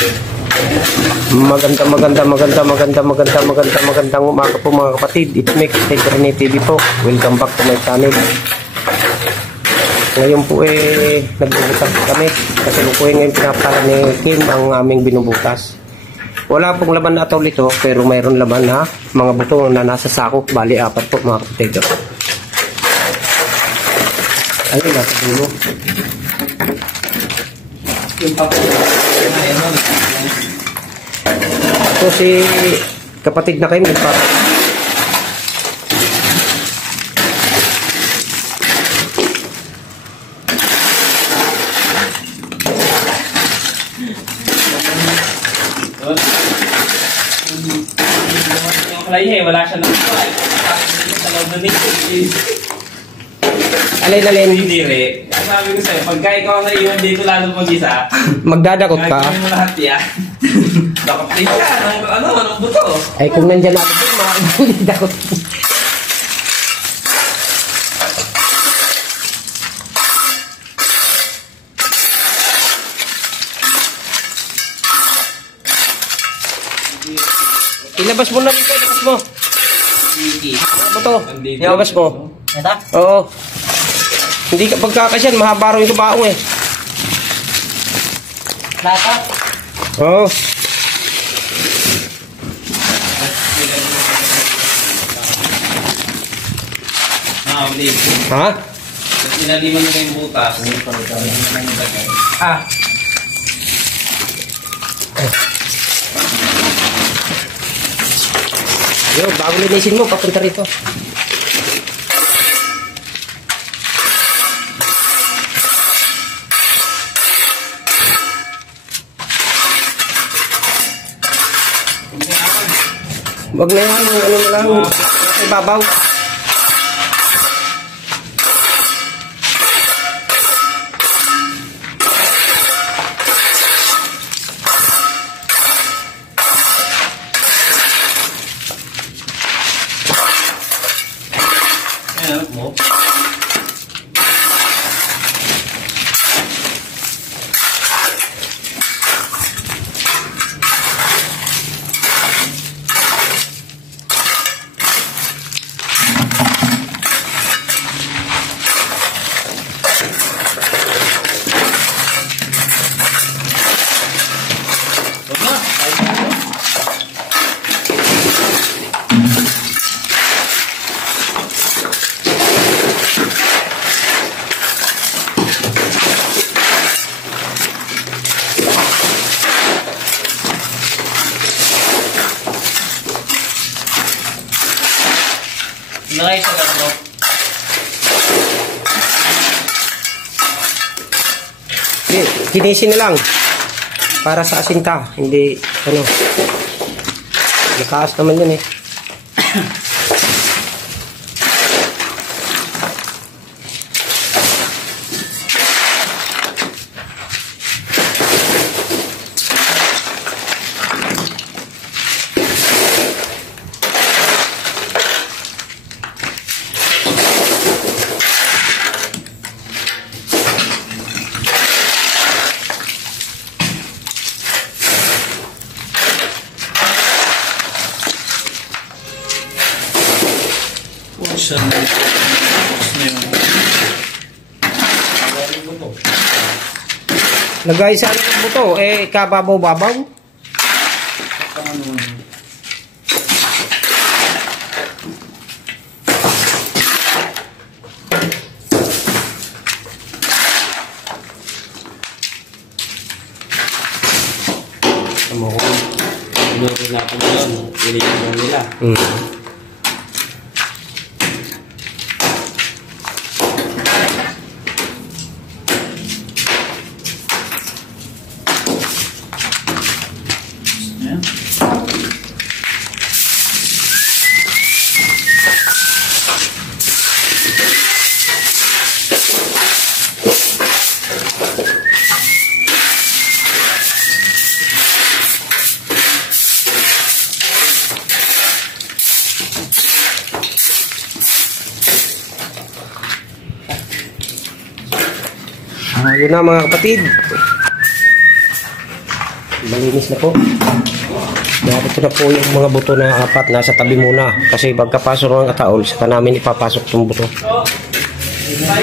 Magandang umaga po mga kapatid. It's Mix Rene TV po. Welcome back to my channel. Ngayon po nagbubutas kami kasi po ngayon pinapala ni Kim ang aming binubutas. Wala pong laman na atol ito, pero mayroon laman ha, mga buto na nasa sako. Bali 4 po mga kapatid. Ayun, nasa dulo. Yung ito si kapatid na kayo magpapalagay. Wala siya nang alin. Hindi rin. Sabi ko sa'yo, pagka ikaw ang naiwan dito lalo mag-isa, magdadakot ka. gagawin mo lahat yan. Dakot din ka. Anong buto? Ay kung nandyan ako din, makakadakot. Ilabas mo na dito, ilabas mo. Ano to? Ilabas mo. Ito? Oo. Hindi ka pagkakasyan, mahaba rin yung baong eh. Lata? Oo. Ha? Tapos nilaliman nila yung butas. Yo, bago linisin mo, papunta rito. Wag na yan, ano na lang, nasa ibabaw. Ayan mo. Nakay sa tatlo. Kinisin na lang. Para sa asinta. Hindi, ano. Nakaas naman yun eh. Lagay sa ano mo to, kababaw-babaw. Tama ko. Inurin natin yun. Iliyan nila. Yun na mga kapatid. Malinis na po. Narito na po yung mga buto na apat. Nasa tabi muna. Kasi pagkapasok ng ataol, saka namin ipapasok itong buto.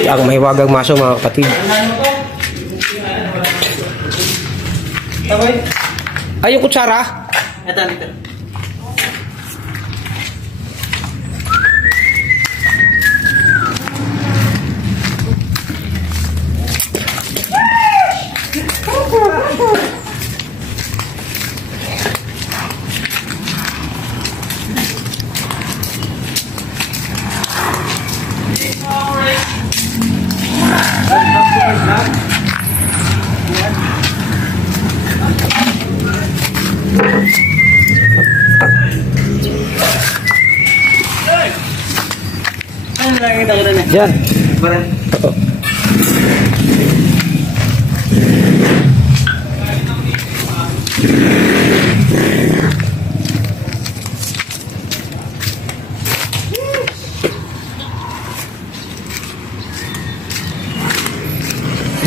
Ang mahiwagang maso mga kapatid. Ay, yung kutsara? Ito. Diyan. Oo.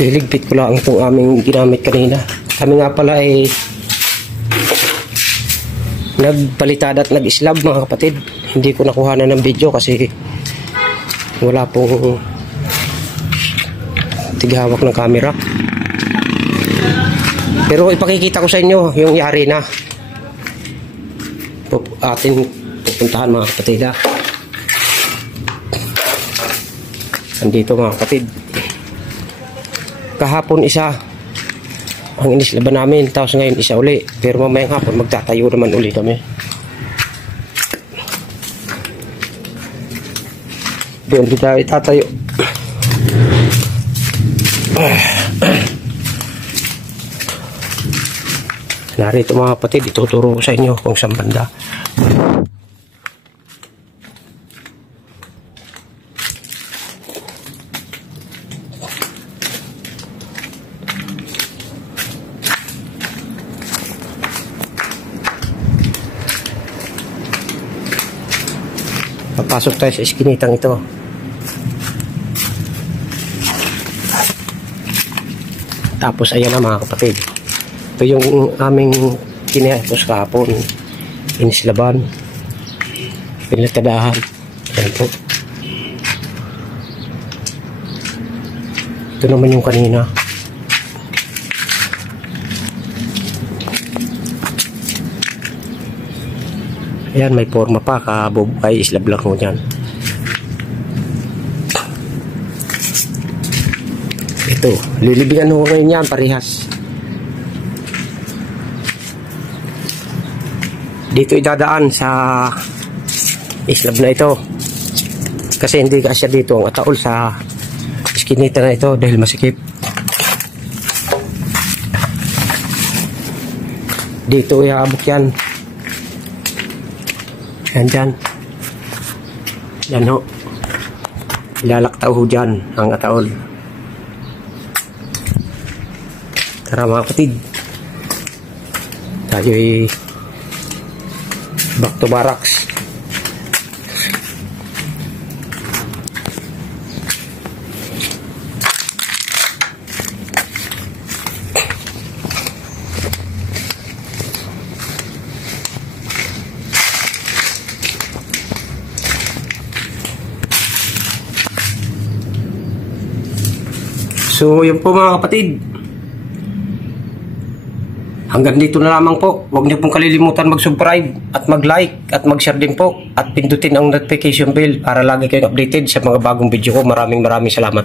Liligpit ko lang itong aming ginamit kanina. Kami nga pala ay nagpalitada at nag-islab mga kapatid. Hindi ko nakuha na ng video kasi wala pong tighawak ng camera. Pero ipakikita ko sa inyo yung yari na atin pupuntahan mga kapatid. Andito mga kapatid. Kahapon isa ang inislaban namin, tapos ngayon isa uli. Pero mamayang hapon magtatayo naman uli kami. Doon kita itatayo. Narito mga kapatid, ituturo ko sa inyo kung saan banda. Papasok tayo sa iskinitang ito. Tapos ayan na mga kapatid. Ito yung aming kinayapos kahapon. Inislaban. Pinatadahan. Ayan po. Ito naman yung kanina. Ayan, may forma pa. Kabubukay, islab lang ko dyan. Ito, lilibingan ko ngayon yan, parehas. Dito idadaan sa islab na ito. Kasi hindi kasya dito ang ataol sa iskinita na ito dahil masikip. Dito iabok yan. Yan dyan. Yan ho. Ilalaktaw ho dyan ang ataol. Tara mga kapatid. Tayo ay back to barracks. So, yun po mga kapatid. Hanggang dito na lamang po. Huwag niyo pong kalilimutan mag-subscribe at mag-like at mag-share din po. At pindutin ang notification bell para lagi kayong updated sa mga bagong video ko. Maraming salamat.